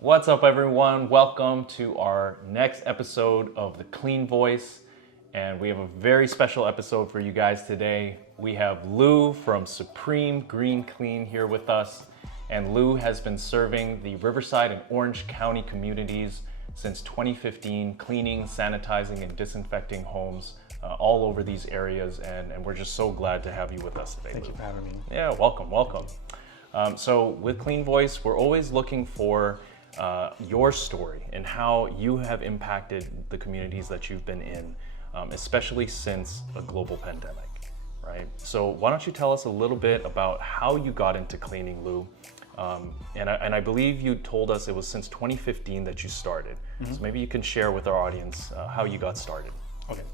What's up, everyone? Welcome to our next episode of The Clean Voice. And we have a very special episode for you guys today. We have Lou from Supreme Green Clean here with us. And Lou has been serving the Riverside and Orange County communities since 2015, cleaning, sanitizing, and disinfecting homes all over these areas. And we're just so glad to have you with us today, Thank Lou. you for having me. Yeah, welcome. So with Clean Voice, we're always looking for your story and how you have impacted the communities that you've been in, especially since a global pandemic, right? So why don't you tell us a little bit about how you got into cleaning, Lou? And I believe you told us it was since 2015 that you started. Mm-hmm. So maybe you can share with our audience how you got started. Okay,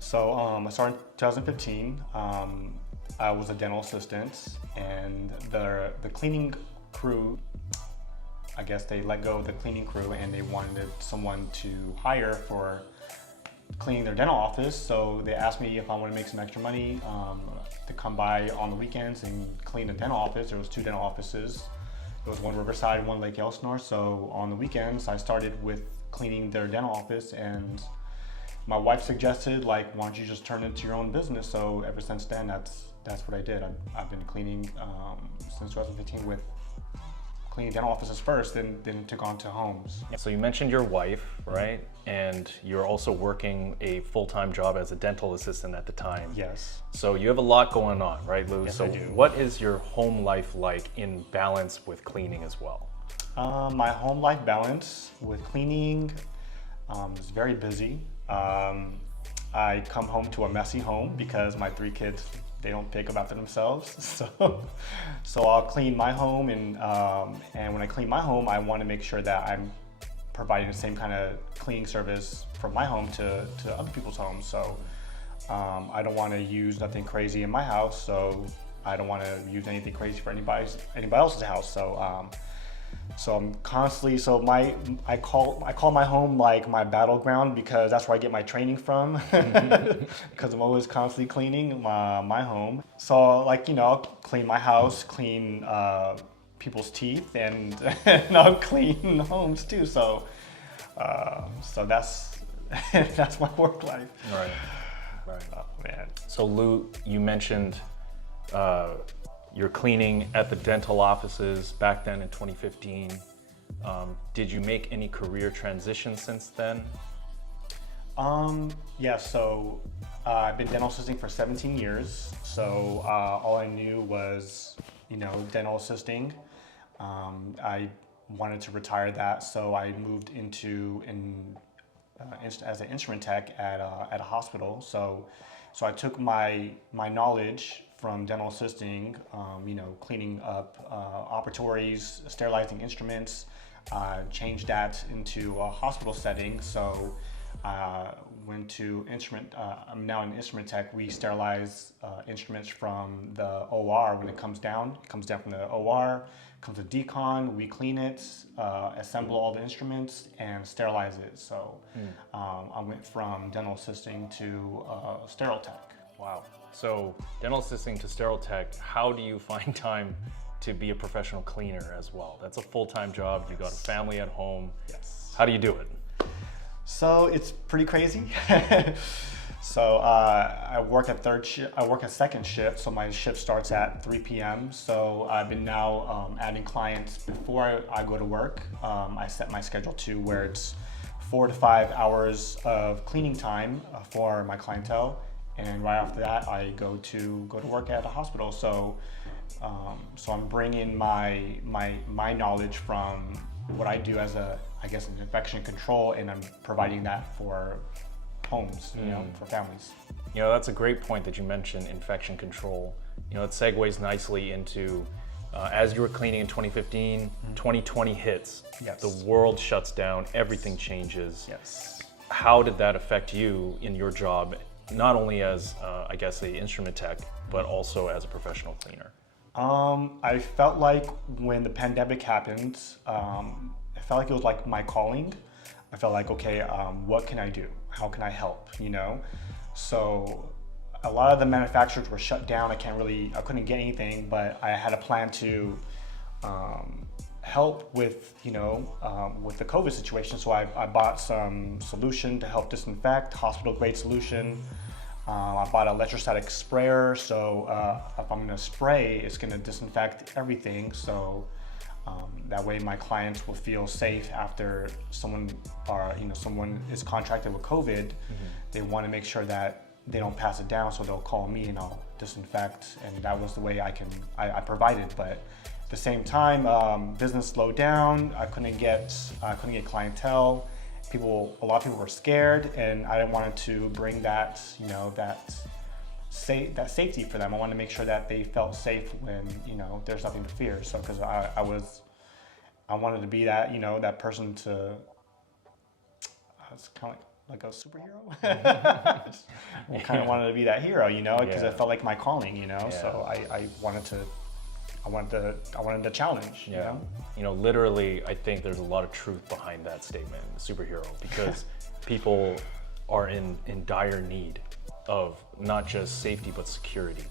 so I started in 2015. I was a dental assistant, and the cleaning crew, I guess they let go of the cleaning crew and they wanted someone to hire for cleaning their dental office. So they asked me if I wanted to make some extra money to come by on the weekends and clean the dental office. There was 2 dental offices. There was one Riverside, one Lake Elsinore. So on the weekends, I started with cleaning their dental office, and my wife suggested, like, why don't you just turn it into your own business? So ever since then, that's what I did. I've been cleaning since 2015 with cleaning dental offices first, then took on to homes. So you mentioned your wife, right? And you're also working a full-time job as a dental assistant at the time. Yes. So you have a lot going on, right, Lou? Yes, so I do. What is your home life like in balance with cleaning as well? My home life balance with cleaning is very busy. I come home to a messy home because my 3 kids, they don't pick up after themselves. So I'll clean my home, and when I clean my home, I want to make sure that I'm providing the same kind of cleaning service from my home to other people's homes. So I don't want to use nothing crazy in my house, so I don't want to use anything crazy for anybody else's house. So I'm constantly, I call my home like my battleground, because that's where I get my training from, because I'm always constantly cleaning my home. So, like, I'll clean my house, clean people's teeth, and I'll clean homes too. So that's that's my work life. Right. Oh, man. So Lou, you mentioned you're cleaning at the dental offices back then in 2015. Did you make any career transition since then? Yeah, so I've been dental assisting for 17 years. So all I knew was, dental assisting. I wanted to retire that, so I moved into as an instrument tech at a hospital. So I took my knowledge from dental assisting, cleaning up operatories, sterilizing instruments, changed that into a hospital setting. So went to I'm now an instrument tech. We sterilize instruments from the OR when it comes down. It comes down from the OR, comes to decon, we clean it, assemble all the instruments, and sterilize it. So I went from dental assisting to sterile tech. Wow. So dental assisting to sterile tech, how do you find time to be a professional cleaner as well? That's a full-time job. You got a family at home. Yes. How do you do it? So it's pretty crazy. So I work at second shift, so my shift starts at 3 p.m. So I've been now adding clients before I go to work. I set my schedule to where it's 4 to 5 hours of cleaning time for my clientele, and right after that I go to work at a hospital. So I'm bringing my knowledge from what I do as an infection control, and I'm providing that for homes, for families. That's a great point that you mentioned, infection control. It segues nicely into, as you were cleaning in 2015, 2020 hits. Yes. The world shuts down, everything changes. Yes. How did that affect you in your job, not only as, an instrument tech, but also as a professional cleaner? I felt like when the pandemic happened, I felt like it was like my calling. I felt like, okay, what can I do? How can I help? So a lot of the manufacturers were shut down. I couldn't get anything, but I had a plan to help with, with the COVID situation. So I bought some solution to help disinfect, hospital grade solution. I bought an electrostatic sprayer, so if I'm gonna spray, it's gonna disinfect everything. So that way my clients will feel safe after someone is contracted with COVID. They want to make sure that they don't pass it down, so they'll call me and I'll disinfect. And that was the way I provided. But at the same time, business slowed down. I couldn't get clientele. A lot of people were scared, and I didn't want to bring that safety for them. I wanted to make sure that they felt safe when there's nothing to fear. So because I wanted to be that that person to. It's kind of like a superhero. I kind of wanted to be that hero, because it felt like my calling, So I wanted the challenge, Literally, I think there's a lot of truth behind that statement, superhero, because people are in dire need of not just safety but security,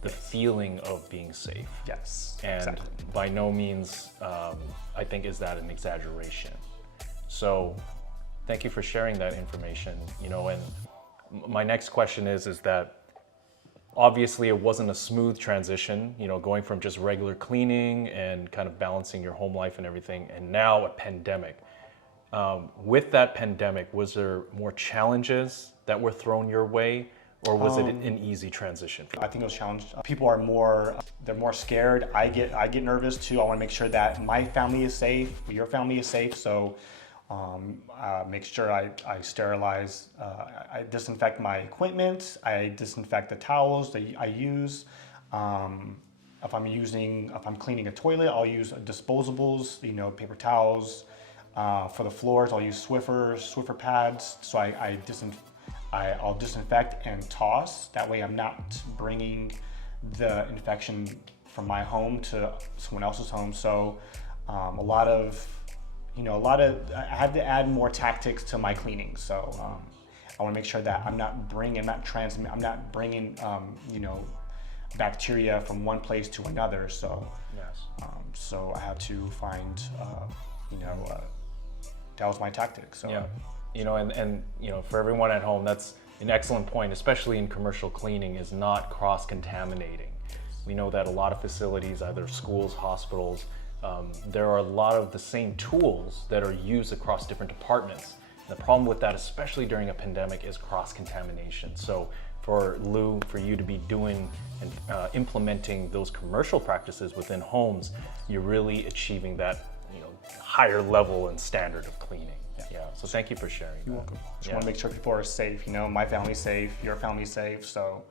the feeling of being safe. Yes, and exactly. By no means, I think, is that an exaggeration. So, thank you for sharing that information. And my next question is that obviously it wasn't a smooth transition, going from just regular cleaning and kind of balancing your home life and everything, and now a pandemic. With that pandemic, was there more challenges that were thrown your way, or was it an easy transition? I think it was challenged. People are more scared. I get nervous too. I want to make sure that my family is safe, your family is safe. So make sure I sterilize, I disinfect my equipment, I disinfect the towels that I use. If I'm cleaning a toilet, I'll use disposables, paper towels. For the floors, I'll use Swiffer pads. So I'll disinfect and toss. That way I'm not bringing the infection from my home to someone else's home. So I had to add more tactics to my cleaning. So I want to make sure that I'm not bringing bacteria from one place to another. So so I had to find that was my tactic. So and for everyone at home, that's an excellent point, especially in commercial cleaning, is not cross-contaminating. We know that a lot of facilities, either schools, hospitals, there are a lot of the same tools that are used across different departments. The problem with that, especially during a pandemic, is cross-contamination. So for Lou, for you to be doing and implementing those commercial practices within homes, you're really achieving that higher level and standard of cleaning. So thank you for sharing. You're welcome. Just want to make sure people are safe. My family's safe, your family's safe. So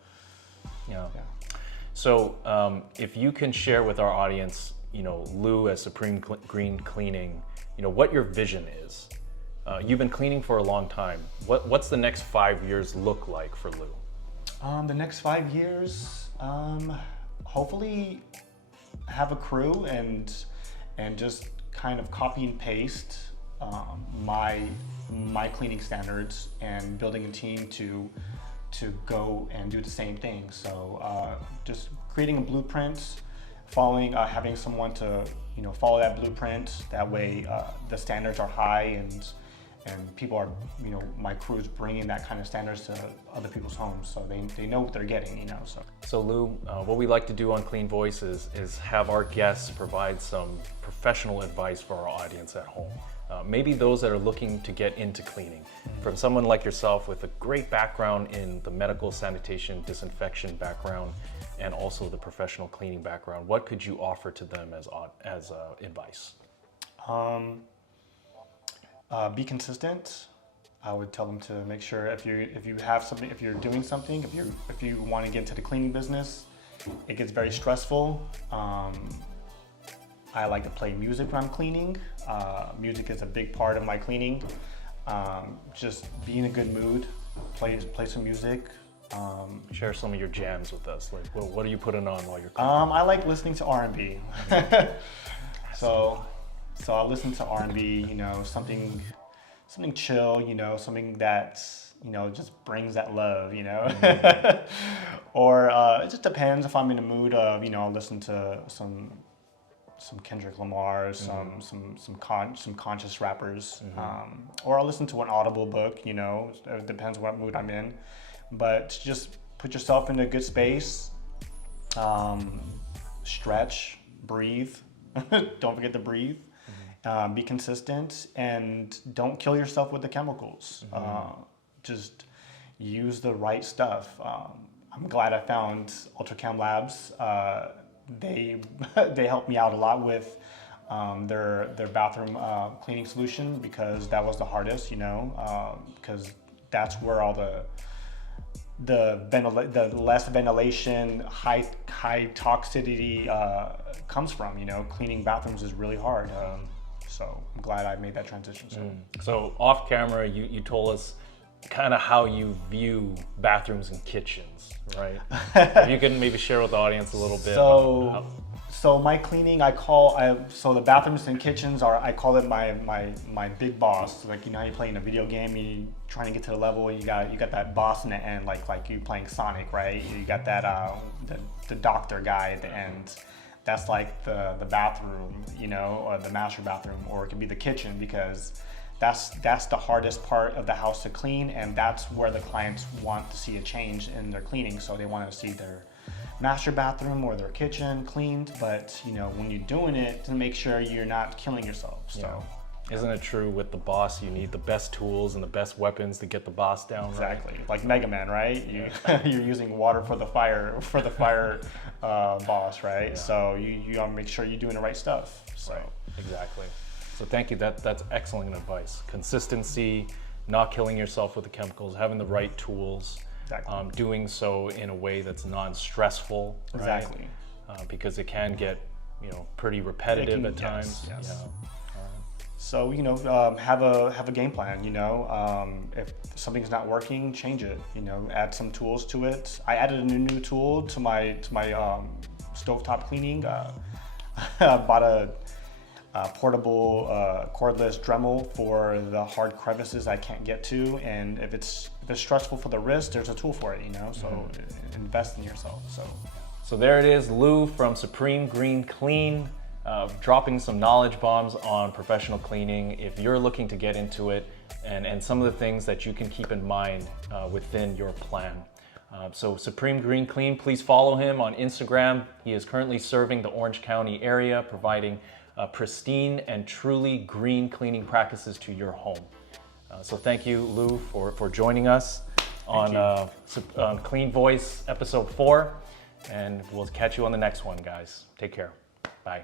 So if you can share with our audience, Lou as Supreme Green Cleaning, what your vision is. You've been cleaning for a long time. What's the next 5 years look like for Lou? The next 5 years, hopefully have a crew and just kind of copy and paste my cleaning standards and building a team to go and do the same thing. So just creating a blueprint, having someone to follow that blueprint. That way the standards are high and people are my crew is bringing that kind of standards to other people's homes, so they know what they're getting. So Lou, what we like to do on Clean Voice is have our guests provide some professional advice for our audience at home. Maybe those that are looking to get into cleaning. From someone like yourself with a great background in the medical sanitation, disinfection background, and also the professional cleaning background, what could you offer to them as advice? Be consistent. I would tell them to make sure if you have something, if you're doing something, if you want to get into the cleaning business, it gets very stressful. I like to play music when I'm cleaning. Music is a big part of my cleaning. Just be in a good mood, play some music. Share some of your jams with us. Like, what are you putting on while you're cleaning? I like listening to R&B. So I listen to R&B, something chill, something that just brings that love, Or it just depends if I'm in a mood of, I'll listen to some Kendrick Lamar, some conscious rappers, or I'll listen to an Audible book. You know, it depends what mood I'm in. But just put yourself in a good space. Stretch, breathe. Don't forget to breathe. Be consistent, and don't kill yourself with the chemicals. Just use the right stuff. I'm glad I found UltraChemLabs. They helped me out a lot with their bathroom cleaning solution, because that was the hardest, you know, because that's where all the less ventilation, high toxicity comes from. You know, cleaning bathrooms is really hard. So I'm glad I made that transition. So off camera, you told us kind of how you view bathrooms and kitchens, right? If you can maybe share with the audience a little bit. So my cleaning, so the bathrooms and kitchens I call it my big boss. Like, you know how you play in a video game, you trying to get to the level, you got that boss in the end, like you playing Sonic, right? You got that the doctor guy at the end. That's like the bathroom, you know, or the master bathroom, or it could be the kitchen, because that's the hardest part of the house to clean, and that's where the clients want to see a change in their cleaning. So they want to see their master bathroom or their kitchen cleaned, but you know, when you're doing it, to make sure you're not killing yourself. So isn't it true with the boss, you need the best tools and the best weapons to get the boss down? Exactly, right? Like Mega Man, right? You're using water for the fire boss, right? So you gotta make sure you're doing the right stuff. So exactly. So thank you. That's excellent advice. Consistency, not killing yourself with the chemicals, having the right tools. Exactly. Doing so in a way that's non-stressful, right? Exactly. Because it can get, you know, pretty repetitive at times. Yes. Yeah. So, you know, have a game plan. You know, if something's not working, change it. You know, add some tools to it. I added a new tool to my stovetop cleaning. I bought a portable cordless Dremel for the hard crevices I can't get to, and if it's stressful for the wrist, there's a tool for it, you know. So invest in yourself. So there it is, Lou from Supreme Green Clean, dropping some knowledge bombs on professional cleaning. If you're looking to get into it, and some of the things that you can keep in mind within your plan. So Supreme Green Clean, please follow him on Instagram. He is currently serving the Orange County area, providing pristine and truly green cleaning practices to your home. So thank you, Lou, for joining us on Clean Voice episode 4, and we'll catch you on the next one, guys. Take care. Bye.